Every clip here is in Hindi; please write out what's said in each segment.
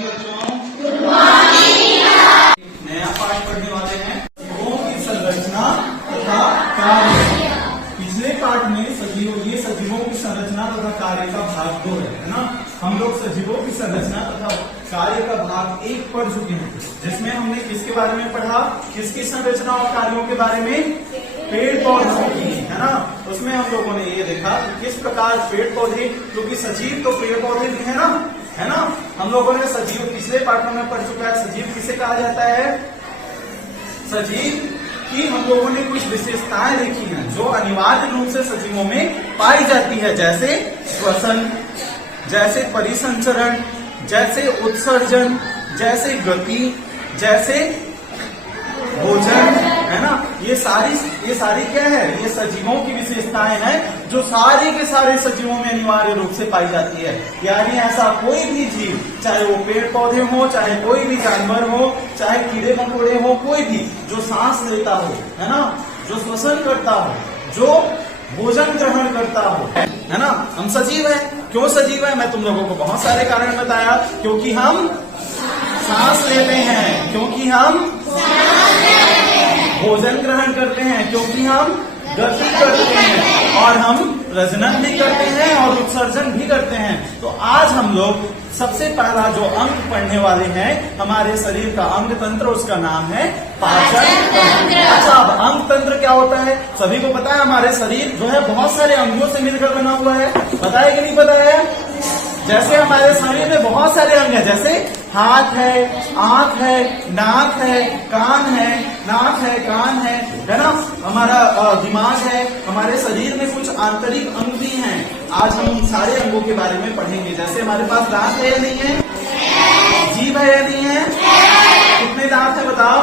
मॉर्निंग बच्चों। Good morning. नया पाठ पढ़ने वाले हैं सजीवों की संरचना तथा कार्य। पिछले पाठ में सजीवों की संरचना तथा कार्य का भाग 2 है ना। हम लोग सजीवों की संरचना तथा कार्य का भाग 1 पढ़ चुके हैं, जिसमें हमने किसके बारे में पढ़ा, किसकी संरचना और कार्यों के बारे में, पेड़ पौधों की, है ना। उसमें हम लोगों ने ये देखा कि किस प्रकार पेड़ पौधे, क्योंकि सजीव तो पेड़ पौधे भी है ना। हम लोगों ने सजीव पिछले पाठों में पढ़ चुका है। सजीव किसे कहा जाता है? सजीव की हम लोगों ने कुछ विशेषताएं देखी हैं जो अनिवार्य रूप से सजीवों में पाई जाती है, जैसे श्वसन, जैसे परिसंचरण, जैसे उत्सर्जन, जैसे गति, जैसे भोजन, है ना। ये सारी क्या है? ये सजीवों की विशेषताएं हैं जो सारे के सारे सजीवों में अनिवार्य रूप से पाई जाती है। यानी ऐसा कोई भी जीव, चाहे वो पेड़ पौधे हो, चाहे कोई भी जानवर हो, चाहे कीड़े मकोड़े हो, कोई भी जो सांस लेता हो, है ना, जो श्वसन करता हो, जो भोजन ग्रहण करता हो, है ना, हम सजीव है। क्यों सजीव है? मैं तुम लोगों को बहुत सारे कारण बताया। क्योंकि हम सांस लेते हैं, क्योंकि हम भोजन ग्रहण करते हैं, क्योंकि हम गति करते हैं, और हम प्रजनन भी करते हैं और उत्सर्जन भी करते हैं। तो आज हम लोग सबसे पहला जो अंग पढ़ने वाले हैं, हमारे शरीर का अंग तंत्र, उसका नाम है पाचन तंत्र। अच्छा, अब अंग तंत्र क्या होता है? सभी को पता है हमारे शरीर जो है बहुत सारे अंगों से मिलकर बना हुआ है। पता है कि नहीं पता है? जैसे हमारे शरीर में बहुत सारे अंग हैं, जैसे हाथ है, आंख है, नाक है, कान है, नाक है, कान है ना। हमारा दिमाग है। हमारे शरीर में कुछ आंतरिक अंग भी हैं। आज हम उन सारे अंगों के बारे में पढ़ेंगे। जैसे हमारे पास दांत है या नहीं है? जीभ है या नहीं है? कितने दांत है बताओ?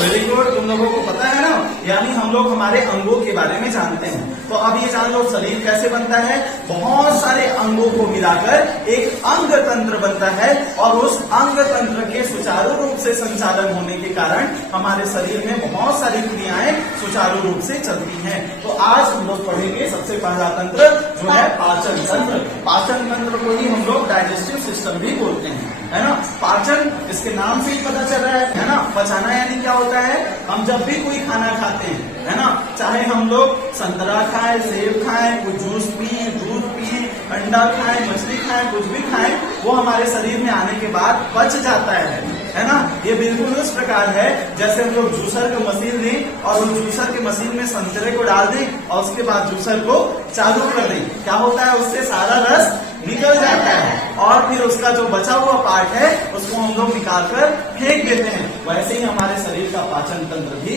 वेरी गुड, तुम लोगों को पता है ना। यानी हम लोग हमारे अंगों के बारे में जानते हैं। तो अब ये जान लो शरीर कैसे बनता है। बहुत सारे अंगों को मिलाकर एक अंग तंत्र बनता है, और उस अंग तंत्र के सुचारू रूप से संचालन होने के कारण हमारे शरीर में बहुत सारी क्रियाएं सुचारू रूप से चलती हैं। तो आज हम लोग पढ़ेंगे सबसे पहला तंत्र जो है पाचन तंत्र। पाचन तंत्र को ही हम लोग डाइजेस्टिव सिस्टम भी बोलते हैं, है ना। पाचन इसके नाम से ही पता चल रहा है ना। पचाना यानी क्या होता है? हम जब भी कोई खाना खाते हैं, है ना, चाहे हम लोग संतरा खाएं, सेब खाएं, कुछ जूस पिए, दूध पिए, अंडा खाएं, मछली खाएं, कुछ भी खाएं, वो हमारे शरीर में आने के बाद पच जाता है ना। ये बिल्कुल उस प्रकार है जैसे हम लोग जूसर की मशीन लें और उस जूसर की मशीन में संतरे को डाल दें और उसके बाद जूसर को चालू कर दें। क्या होता है? उससे सारा रस निकल जाता है और फिर उसका जो बचा हुआ पार्ट है उसको हम लोग निकाल कर फेंक देते हैं। वैसे ही हमारे शरीर का पाचन तंत्र भी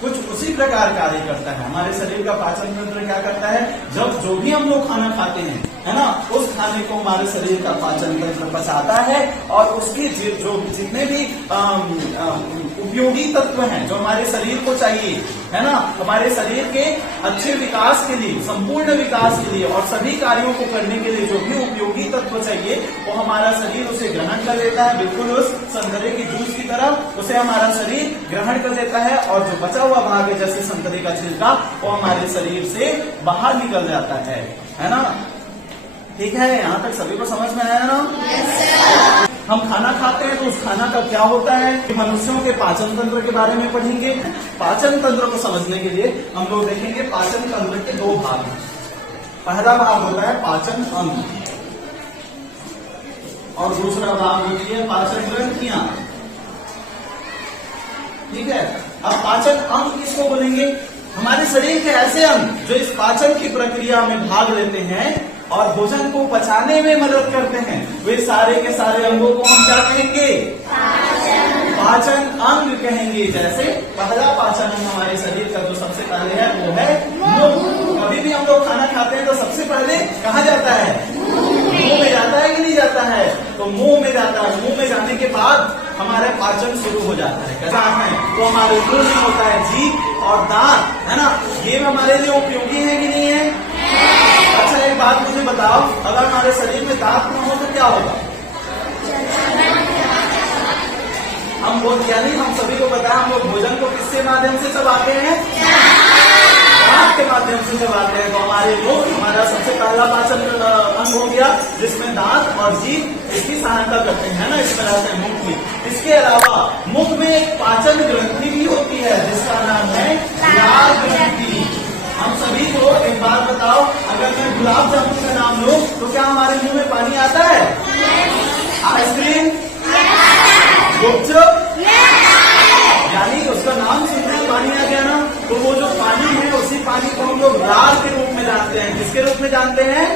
कुछ उसी प्रकार कार्य करता है। हमारे शरीर का पाचन तंत्र क्या करता है? जब जो भी हम लोग खाना खाते हैं, है ना, उस खाने को हमारे शरीर का पाचन तंत्र पचाता है और उसके जो जितने भी उपयोगी तत्व हैं जो हमारे शरीर को चाहिए, है ना, हमारे शरीर के अच्छे विकास के लिए, संपूर्ण विकास के लिए और सभी कार्यों को करने के लिए जो भी उपयोगी तत्व चाहिए वो हमारा शरीर उसे ग्रहण कर लेता है। बिल्कुल उस संतरे की जूस की तरह उसे हमारा शरीर ग्रहण कर लेता है, और जो बचा हुआ भाग है जैसे संतरे का छिलका वो हमारे शरीर से बाहर निकल जाता है ना। ठीक है, यहाँ तक सभी को समझ में आया ना? yes, हम खाना खाते हैं तो उस खाना का क्या होता है? मनुष्यों के पाचन तंत्र के बारे में पढ़ेंगे। पाचन तंत्र को समझने के लिए हम लोग देखेंगे पाचन तंत्र के 2 भाग हैं। पहला भाग होता है पाचन अंग और दूसरा भाग होती है पाचन ग्रंथियां। ठीक है, अब पाचन अंग किसको बोलेंगे? हमारे शरीर के ऐसे अंग जो इस पाचन की प्रक्रिया में भाग लेते हैं और भोजन को पचाने में मदद करते हैं, वे सारे के सारे अंगों को हम क्या कहेंगे? पाचन अंग कहेंगे। जैसे पहला पाचन अंग हमारे शरीर का जो सबसे पहले है वो है मुंह। कभी भी हम लोग खाना खाते हैं तो सबसे पहले कहाँ जाता है? मुंह में जाता है कि नहीं जाता है? तो मुंह में जाता है। मुंह में जाने के बाद हमारा पाचन शुरू हो जाता है। कैसा है? वो हमारे मुंह में होता है जीभ और दांत, है ना। ये हमारे लिए उपयोगी है कि नहीं है? अच्छा, एक बात मुझे बताओ, अगर हमारे शरीर में दांत न हो तो क्या होगा? हम सभी को पता है हम लोग भोजन को किसके माध्यम से चबाते हैं? दांत के माध्यम से चबाते हैं। तो हमारे मुख हमारा सबसे पहला पाचन अंग हो गया, जिसमें दांत और जीभ इसकी सहायता करते हैं ना, इस तरह से मुख में। इसके अलावा मुख में एक पाचन ग्रंथि भी होती है, जिसका नाम है लार ग्रंथि। हम सभी को एक बात बताओ, अगर मैं गुलाब जामुन का नाम लूं तो क्या हमारे मुंह में पानी आता है? आइसक्रीम, गुपचुप, यानी उसका नाम सुनते ही पानी आ गया ना। तो वो जो पानी है, उसी पानी को हम लोग लार के रूप में जानते हैं। किसके रूप में जानते हैं?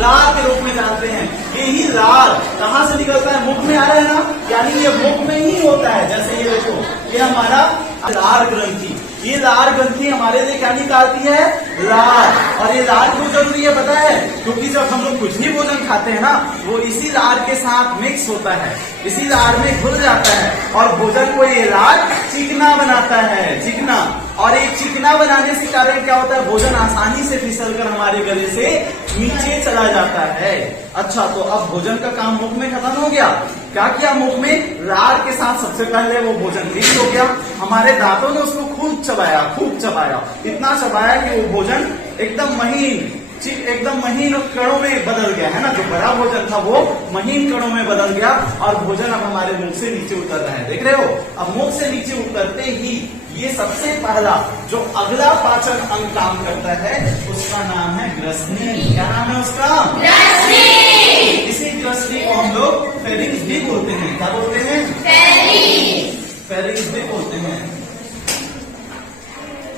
लार के रूप में जानते हैं। यही लार कहाँ से निकलता है? मुख में आ रहा है ना, यानी ये मुख में ही होता है। जैसे ये देखो, ये हमारा लार ग्रंथि, ये लार ग्रंथि हमारे लिए क्या निकालती है? लार। और ये लार क्यों जरूरी है पता है? क्योंकि जब हम लोग कुछ भी भोजन खाते हैं ना, वो इसी लार के साथ मिक्स होता है, इसी लार में घुल जाता है, और भोजन को ये लार चिकना बनाता है, चिकना। और ये चिकना बनाने से कारण क्या होता है? भोजन आसानी से फिसलकर हमारे गले से नीचे चला जाता है। अच्छा, तो अब भोजन का काम मुख में खत्म हो गया। क्या किया? मुख में लार के साथ सबसे पहले वो भोजन मिक्स हो गया, हमारे दांतों ने उसको खूब चबाया, इतना चबाया कि वो भोजन एकदम महीन कणों में बदल गया, है ना। जो बड़ा भोजन था वो महीन कणों में बदल गया, और भोजन अब हमारे मुख से नीचे उतर रहा है। देख रहे हो? अब मुख से नीचे उतरते ही ये सबसे पहला जो अगला पाचन अंग काम करता है, उसका नाम है ग्रसनी। क्या नाम है उसका? ग्रसनी। इसी ग्रसनी को हम लोग फेरिंक्स भी बोलते हैं। क्या बोलते हैं? फेरिंक्स भी बोलते हैं।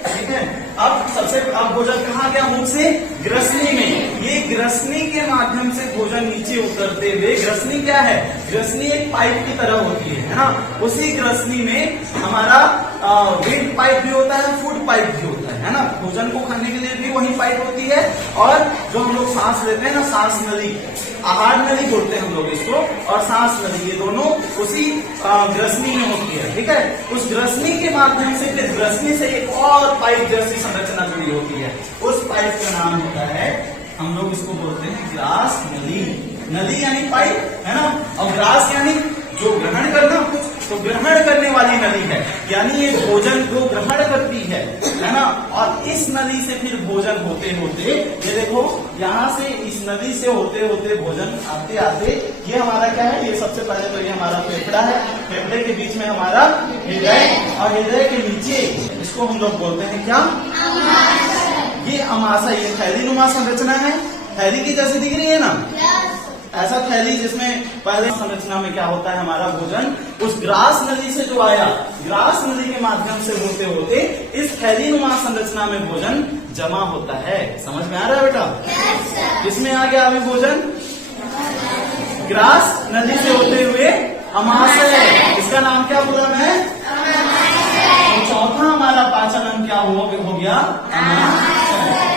ठीक है। अब भोजन कहाँ गया? मुख से ग्रसनी में। ये ग्रसनी के माध्यम से भोजन नीचे उतरते हुए, ग्रसनी क्या है? ग्रसनी एक पाइप की तरह होती है ना। उसी ग्रसनी में हमारा वेट पाइप भी होता है, फूड पाइप भी होता है ना। भोजन को खाने के लिए भी वही पाइप होती है, और जो हम लोग सांस लेते हैं ना, सांस नली, आहार नली बोलते हैं हम लोग इसको, और सांस नली, ये दोनों उसी ग्रसनी में होती है। ठीक है। उस ग्रसनी के माध्यम से फिर ग्रसनी से एक और पाइप जैसी संरचना जुड़ी होती है। उस पाइप का नाम होता है, हम लोग इसको बोलते हैं ग्रास नली। नली यानी पाइप, है ना, और ग्रास यानी जो ग्रहण करना, तो ग्रहण करने वाली नली है, यानी ये भोजन को ग्रहण करती है ना। और इस नली से फिर भोजन होते होते, ये देखो, यहाँ से इस नली से होते होते भोजन आते आते, ये हमारा क्या है? ये सबसे पहले तो ये हमारा फेफड़ा है, फेफड़े के बीच में हमारा हृदय, और हृदय के नीचे इसको हम लोग बोलते हैं क्या? ये अमाशय। ये थैलीनुमा संरचना है, थैली की जैसी दिख रही है ना, ऐसा थैली, जिसमें पहले संरचना में क्या होता है? हमारा भोजन उस ग्रास नली से जो आया, ग्रास नली के माध्यम से होते होते इस थैलीनुमा संरचना में भोजन जमा होता है। समझ में आ रहा है बेटा? किसमें आ गया अभी भोजन? ग्रास नली से होते हुए अमाशय। इसका नाम क्या बोला मैं? तो चौथा हमारा पाचन अंग क्या हो गया? अमाशय।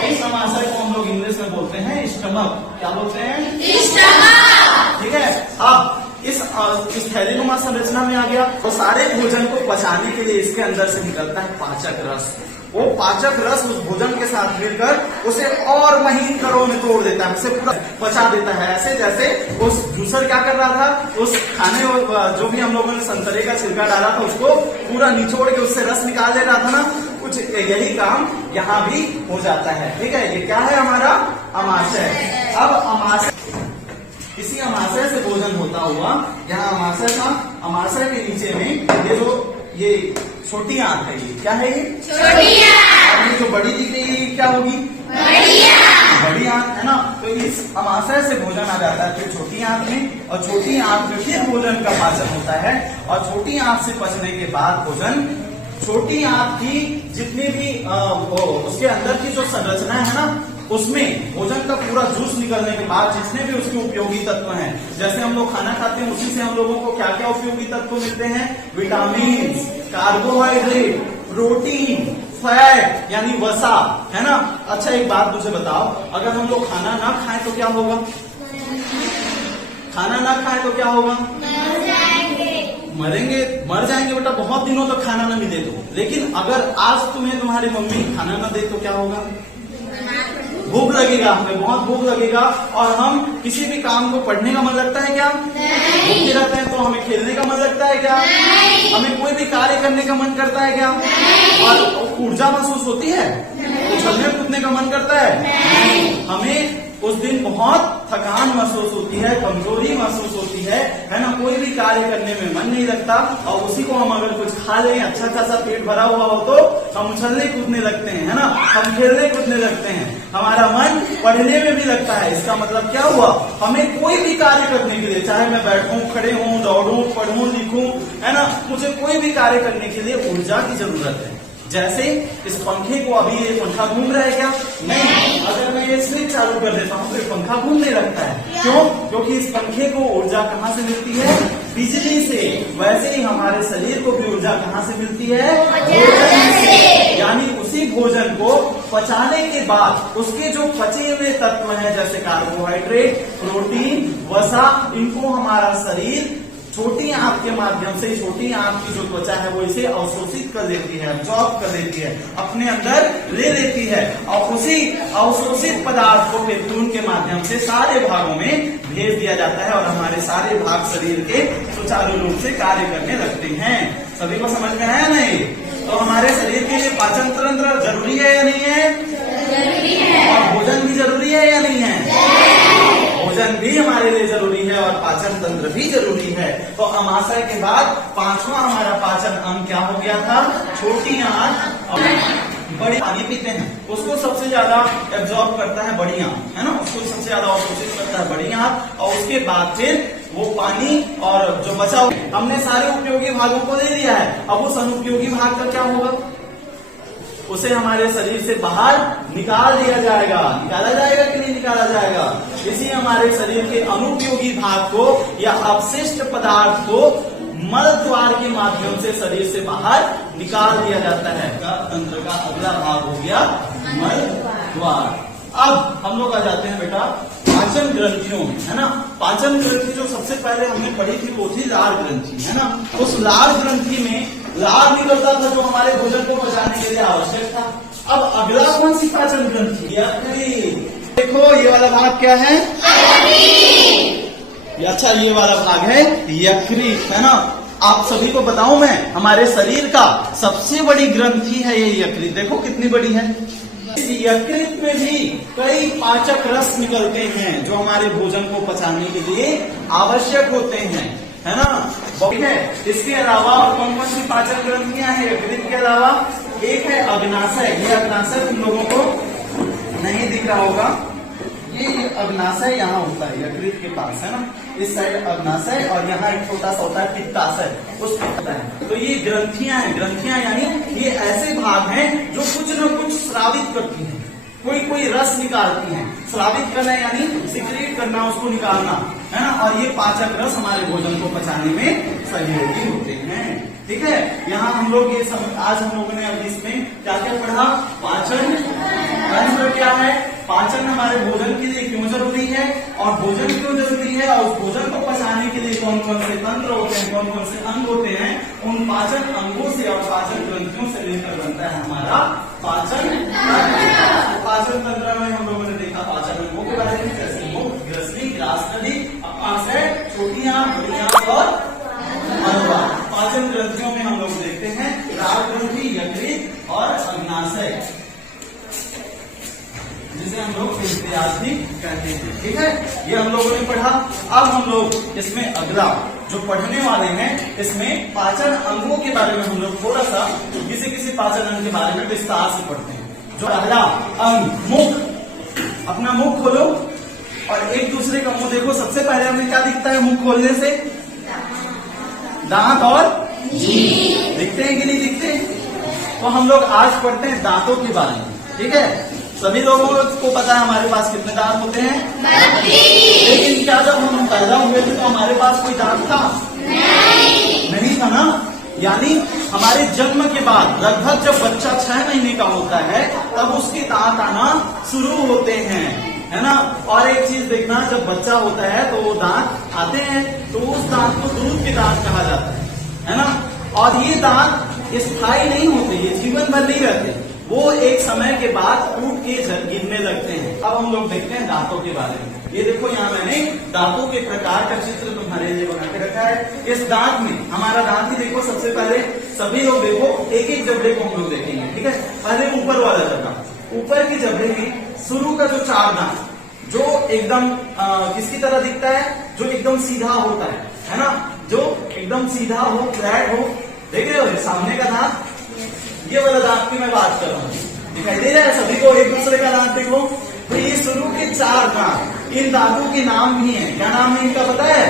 इस अमाशय को हम लोग इंग्लिश में बोलते हैं स्टमक। क्या बोलते हैं? स्टमक। ठीक है। अब इस थैलीनुमा संरचना में आ गया, तो सारे भोजन को पचाने के लिए इसके अंदर से निकलता है पाचक रस। वो पाचक रस उस भोजन के साथ मिलकर उसे और महीन कणों में तोड़ देता है, उसे पूरा पचा देता है। ऐसे जैसे उस जूसर क्या कर रहा था, उस खाने जो भी हम लोगों ने संतरे का छिलका डाला था, उसको पूरा निचोड़ के उससे रस निकाल दे रहा था ना, कुछ यही काम यहाँ भी हो जाता है। ठीक है। ये क्या है? हमारा अमाशय। अब अमाशय, इसी अमाशय से भोजन होता हुआ, यहाँ अमाशय था, अमाशय के नीचे में ये छोटी आंत है। ये क्या है? ये छोटी आंत। ये जो बड़ी दिख रही है, क्या होगी? बड़ी आंत, है ना। तो इस अमाशय से भोजन आ जाता है फिर छोटी आंत में, और छोटी आंत में फिर भोजन का पाचन होता है, और छोटी आंत से पचने के बाद भोजन, छोटी आंत की जितनी भी उसके अंदर की जो संरचना है ना, उसमें भोजन का पूरा जूस निकलने के बाद जितने भी उसके उपयोगी तत्व हैं, जैसे हम लोग खाना खाते हैं उसी से हम लोगों को क्या क्या उपयोगी तत्व मिलते हैं? विटामिन, कार्बोहाइड्रेट, प्रोटीन, फैट यानी वसा, है ना। अच्छा, एक बात मुझे बताओ, अगर हम लोग खाना ना खाएं तो क्या होगा? खाना ना खाएं तो क्या होगा? मरेंगे, मर जाएंगे बेटा, बहुत दिनों तक खाना ना मिले तो। लेकिन अगर आज तुम्हें तुम्हारी मम्मी खाना ना दे तो क्या होगा? भूख लगेगा, हमें बहुत भूख लगेगा और हम किसी भी काम को पढ़ने का मन लगता है क्या? भूखे रहते हैं तो हमें खेलने का मन लगता है क्या? हमें कोई भी कार्य करने का मन करता है क्या? और ऊर्जा महसूस होती है? उछलने कूदने का मन करता है? हमें उस दिन बहुत थकान महसूस होती है, कमजोरी महसूस होती है ना? कोई भी कार्य करने में मन नहीं लगता और उसी को हम अगर कुछ खा लें, अच्छा खासा पेट भरा हुआ हो तो हम उछलने कूदने लगते हैं, है ना? हम खेलने कूदने लगते हैं, हमारा मन पढ़ने में भी लगता है। इसका मतलब क्या हुआ? हमें कोई भी कार्य करने के लिए, चाहे मैं बैठूं, खड़े हूं, दौड़ूं, पढ़ूं, लिखूं, है ना, मुझे कोई भी कार्य करने के लिए ऊर्जा की जरूरत है। जैसे इस पंखे को, अभी ये पंखा घूम रहा है क्या? नहीं। अगर मैं ये स्विच चालू कर देता हूँ तो ये पंखा घूमने लगता है। क्यों? क्योंकि इस पंखे को ऊर्जा कहाँ से मिलती है? बिजली से। वैसे ही हमारे शरीर को भी ऊर्जा कहाँ से मिलती है? भोजन से। यानी उसी भोजन को पचाने के बाद उसके जो पचे हुए तत्व हैं, जैसे कार्बोहाइड्रेट, प्रोटीन, वसा, इनको हमारा शरीर छोटी आंत के माध्यम से, छोटी आंत की जो त्वचा है वो इसे अवशोषित कर लेती है, अब्जॉर्ब कर लेती है, अपने अंदर ले लेती है और उसी अवशोषित पदार्थ को फिर खून के माध्यम से सारे भागों में भेज दिया जाता है और हमारे सारे भाग शरीर के सुचारू रूप से कार्य करने लगते हैं। सभी को समझ में आया नहीं? तो हमारे शरीर के लिए पाचन तंत्र जरूरी है या नहीं है? जरूरी है। और भोजन भी जरूरी है या नहीं है? भोजन भी हमारे लिए जरूरी है और पाचन तंत्र भी जरूरी है। तो अमाशय के बाद पांचवा हमारा पाचन अंग क्या हो गया था? छोटी आंत और बड़ी। पानी पीते हैं उसको सबसे ज्यादा एब्जॉर्ब करता है बड़ी आंत, है ना? उसको सबसे ज्यादा अवशोषित करता है बड़ी आंत और उसके बाद फिर वो पानी और जो बचा, हमने सारे उपयोगी भागों को दे दिया है। अब उस अनुपयोगी भाग का क्या होगा? उसे हमारे शरीर से बाहर निकाल दिया जाएगा। निकाला जाएगा कि नहीं निकाला जाएगा? इसी हमारे शरीर के अनुपयोगी भाग को या अपशिष्ट पदार्थ को मल द्वार के माध्यम से शरीर से बाहर निकाल दिया जाता है। तंत्र का अगला भाग हो गया मल द्वार। अब हम लोग आ जाते हैं बेटा पाचन ग्रंथियों में, है ना? पाचन ग्रंथि जो सबसे पहले हमने पढ़ी थी वो थी लार ग्रंथि, है ना? उस लार ग्रंथि में लार निकलता था जो हमारे भोजन को पचाने के लिए आवश्यक था। अब अगला कौन सी पाचन ग्रंथि? यकृत। देखो ये वाला भाग क्या है? अच्छा, ये वाला भाग है यकृत, है ना? आप सभी को बताऊं मैं, हमारे शरीर का सबसे बड़ी ग्रंथि है ये यकृत। देखो कितनी बड़ी है। इस यकृत में भी कई पाचक रस निकलते हैं जो हमारे भोजन को पचाने के लिए आवश्यक होते हैं, है ना? ठीक है। इसके अलावा कौन कौन सी पाचन ग्रंथियां हैं यकृत के अलावा? एक है अग्नाशय। ये अग्नाशय तुम लोगों को नहीं दिख रहा होगा। ये अग्नाशय यहाँ होता है यकृत के पास, है ना? इस साइड अग्नाशय और यहाँ एक छोटा सा होता है पित्ताशय, उस होता है। तो ये ग्रंथियां हैं। ग्रंथियां यानी ये ऐसे भाग हैं जो कुछ न कुछ स्रावित करती हैं, कोई कोई रस निकालती हैं। स्रावित करना यानी सिक्रेट करना, उसको निकालना, है ना? और ये पाचक रस हमारे भोजन को पचाने में सहयोगी होते हैं। ठीक है। यहाँ हम लोग ये आज हम लोगों ने अभी इसमें क्या क्या पढ़ा? पाचन तंत्र क्या है, पाचन हमारे भोजन के लिए क्यों जरूरी है और भोजन क्यों जरूरी है और उस भोजन को पचाने के लिए कौन कौन से तंत्र होते हैं, कौन कौन से अंग होते हैं। उन पाचन अंगों से और पाचन ग्रंथियों से लेकर बनता है हमारा पाचन तंत्र। पाचन तंत्र में हम लोगों ने देखा पाचन अंगों के बारे में, जैसे मुख, ग्रसनी, ग्रासनली, अपाशय, छोटी आंत, बड़ी आंत और मलवा। पाचन ग्रंथियों में हम लोग देखते हैं लार ग्रंथि, यकृत और अग्नाशय, जिसे हम लोग पेनक्रियाज भी कहते हैं। ठीक है, ये हम लोगों ने पढ़ा। अब हम लोग इसमें अगला जो पढ़ने वाले हैं, इसमें पाचन अंगों के बारे में हम लोग थोड़ा सा किसी किसी पाचन अंग के बारे में विस्तार से पढ़ते हैं। जो पहला अंग मुख, अपना मुख खोलो और एक दूसरे का मुंह देखो। सबसे पहले हमें क्या दिखता है मुंह खोलने से? दांत और जीभ दिखते हैं कि नहीं दिखते? तो हम लोग आज पढ़ते हैं दांतों के बारे में। ठीक है, सभी लोगों को पता है हमारे पास कितने दांत होते हैं? 32। लेकिन क्या जब हम पैदा हुए थे तो हमारे पास कोई दांत था? नहीं था ना। यानी हमारे जन्म के बाद लगभग जब बच्चा 6 महीने का होता है तब उसके दांत आना शुरू होते हैं, है ना? और एक चीज देखना, जब बच्चा होता है तो वो दांत आते हैं तो उस दांत को दूध के दांत कहा जाता है ना? और ये दांत स्थायी नहीं होते, ये जीवन भर नहीं रहते। वो एक समय के बाद टूट के गिरने लगते हैं। अब हम लोग देखते हैं दांतों के बारे में। ये देखो यहाँ मैंने दांतों के प्रकार का चित्र तुम्हारे लिए बना के रखा है। इस दांत में हमारा दांत ही देखो, सबसे पहले सभी लोग देखो एक एक जबड़े को हम लोग देखेंगे, ठीक है। पहले ऊपर वाला जबड़ा, ऊपर की जबड़े में शुरू का जो 4 दांत जो एकदम किसकी तरह दिखता है, जो एकदम सीधा होता है ना, जो एकदम सीधा हो, फ्लैट हो। देख रहे हो सामने का दांत, ये वाला दांत की मैं बात कर रहा हूँ, दिखाई दे रहा है सभी को। एक दूसरे का दांत देखो, तो ये शुरू के 4 दांत, इन दांतों के नाम भी हैं। क्या नाम है इनका पता है?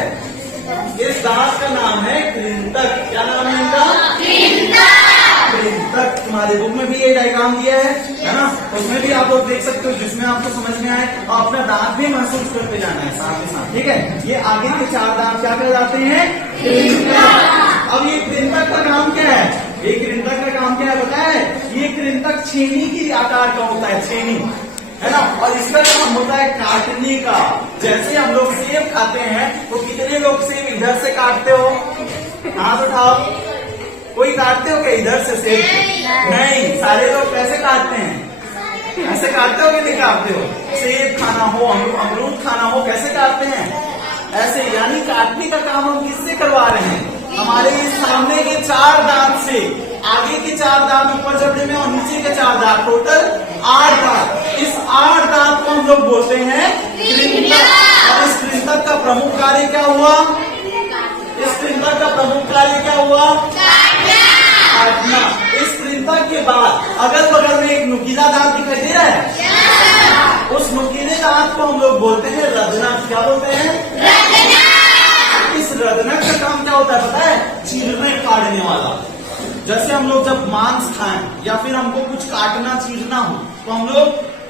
इस दांत का नाम है कृंतक। क्या नाम है इनका? कृंतक। तुम्हारे बुक में भी ये डायग्राम दिया है ना, उसमें भी आप लोग देख सकते हो, जिसमें आपको समझ में आए और अपना दांत भी महसूस करते जाना है साथ ही साथ, ठीक है। ये आगे के 4 दांत क्या कहलाते हैं? कृंतक। अब ये कृंतक का नाम क्या है? ये कृंतक का काम क्या है पता है? ये कृंतक छेनी की आकार का होता है, छेनी, है ना। और इसका काम होता है काटने का। जैसे हम लोग सेब खाते हैं तो कितने लोग सेब इधर से काटते हो? हाथ उठाओ। कोई काटते हो क्या इधर से सेब? नहीं, सारे लोग कैसे काटते हैं? ऐसे काटते हो कि नहीं काटते हो? सेब खाना हो, अमरूद खाना हो, कैसे काटते हैं? ऐसे। यानी काटने का काम हम किससे करवा रहे हैं? हमारे इस सामने के 4 दांत से। आगे के 4 दांत ऊपर जबड़े में और नीचे के 4 दांत, टोटल 8 दांत। इस 8 दांत को हम लोग बोलते हैं कृंतक। और इस कृंतक का प्रमुख कार्य क्या हुआ? इस कृंतक का प्रमुख कार्य क्या हुआ? काटना। इस कृंतक के बाद अगल बगल में एक नुकीला दांत दिखाई दे रहा है, उस नुकीले दांत को हम लोग बोलते हैं रदनक। क्या बोलते हैं? इस रदनक का काम क्या होता है पता है? चीरने काटने वाला। जैसे हम लोग जब मांस खाएं या फिर हमको कुछ काटना चीरना हो तो हम लोग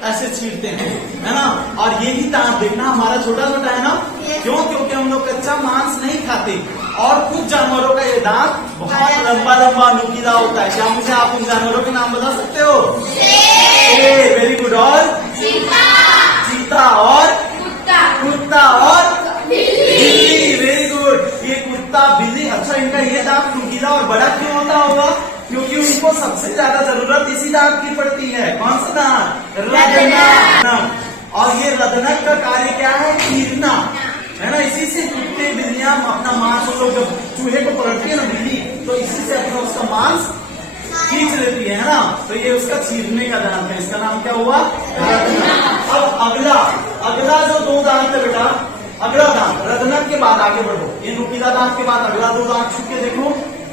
ऐसे चीरते हैं, है ना। और ये ही दांत देखना हमारा छोटा छोटा है ना, क्यों? क्योंकि हम लोग कच्चा मांस नहीं खाते। और कुछ जानवरों का ये दांत बहुत लंबा लंबा नुकीला होता है। क्या मुझे आप उन जानवरों के नाम बता सकते हो? Very good. और चीता और कुत्ता और बिल्ली। Very good. ये कुत्ता, बिल्ली। अच्छा, इनका ये दांत नुकीला और बड़ा क्यों होता होगा? क्योंकि उनको सबसे ज्यादा जरूरत इसी दांत की पड़ती है। कौन सा दांत? रदनक। और ये रदनक का कार्य क्या है? चीरना, है ना। इसी से कुत्ते बिल्लियां अपना मांस, लोग जब चूहे को पकड़ती है ना बिल्ली, तो इसी से अपना उसका मांस खींच लेती है ना। तो ये उसका चीरने का दांत है। इसका नाम क्या हुआ? रदनक। अब अगला जो 2 दांत है बेटा, अगला दांत रदनक के बाद आगे बढ़ो। ये नुकीला दांत के बाद अगला 2 दांत छू के देखो।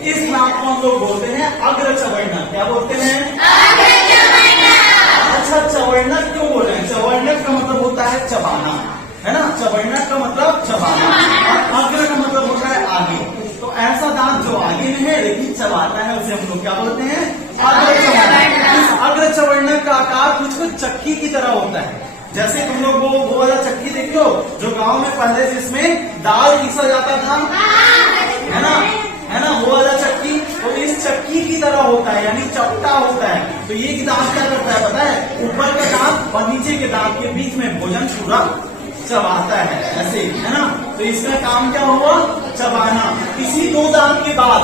इस दांत को हम लोग बोलते हैं अग्र चवर्णक। क्या बोलते हैं? अच्छा, चवर्णक क्यों बोल रहे हैं? चवर्णक का मतलब होता है चबाना, है ना। चवर्णक का मतलब चबाना और अग्र का मतलब होता है आगे। तो ऐसा दांत जो आगे में है लेकिन चबाता है, उसे हम लोग क्या बोलते हैं? अग्र चवर्णक। इस अग्र चवर्णक का आकार कुछ चक्की की तरह होता है। जैसे तुम लोग वो वाला चक्की देखो जो गांव में पहले जिसमें दाल पीसा जाता था, है ना, वो वाला चक्की। तो इस चक्की की तरह होता है, यानी चपटा होता है। तो ये दांत क्या करता है पता है? ऊपर का दांत और नीचे के दांत के बीच में भोजन पूरा चबाता है, ऐसे, है ना। तो इसका काम क्या हुआ? चबाना। इसी 2 दांत के बाद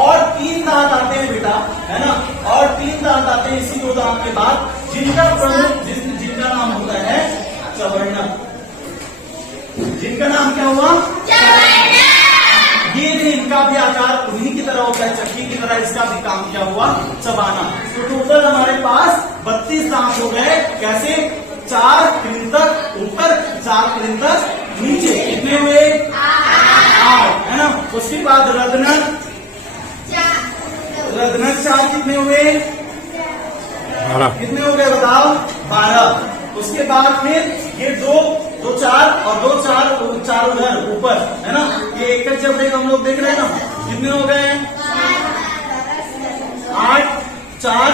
और 3 दांत आते हैं बेटा, है ना। और 3 दांत आते हैं इसी 2 दांत के बाद, जिनका प्रमुख जिनका नाम होता है चवर्णक। जिनका नाम क्या हुआ? ये भी, इनका भी आकार उन्हीं की तरह होता है, चक्की की तरह। इसका भी काम क्या हुआ? चबाना। तो टोटल हमारे पास 32 दांत हो गए। कैसे? 4 कृंतक ऊपर, 4 कृंतक नीचे। कितने हुए? 8, है ना। उसके बाद रदनक 4 कितने हुए? 12। कितने हो गए बताओ? 12। उसके बाद फिर ये 2 4 और 2 4 उधर ऊपर, है ना। ये एक जबड़े हम लोग देख रहे हैं ना, कितने हो गए? 8 4,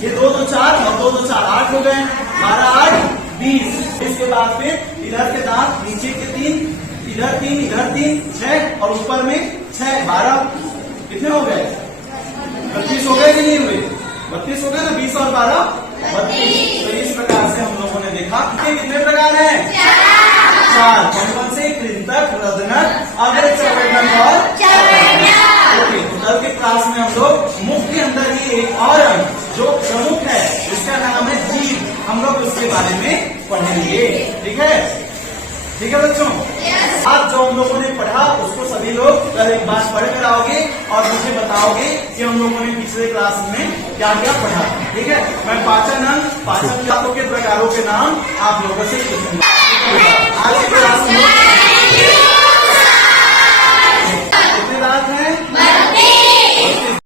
ये 2 4 और 2 4 8 हो गए। 12 8 20। इसके बाद फिर इधर के दांत, नीचे के 3, इधर 3 6 और ऊपर में 6 12। कितने हो गए? 32 हो गए कि नहीं हुए? 32 हो गए ना। 20 और 12 32। तो इस प्रकार से हम लोगों ने देखा कितने प्रकार हैं? 4। कौन से? कृंतक, रदनक, अग्र चवर्णक और चवर्णक। कल के क्लास में हम लोग मुख के अंदर ही एक और अंग जो प्रमुख है के बारे में पढ़ेंगे। ठीक है, ठीक है बच्चों। आज जो हम लोगों ने पढ़ा उसको सभी लोग कल एक बार पढ़ कर आओगे और मुझे बताओगे कि हम लोगों ने पिछले क्लास में क्या क्या पढ़ा। ठीक है, मैं पाचन के प्रकारों के नाम आप लोगों से पूछूंगा। आज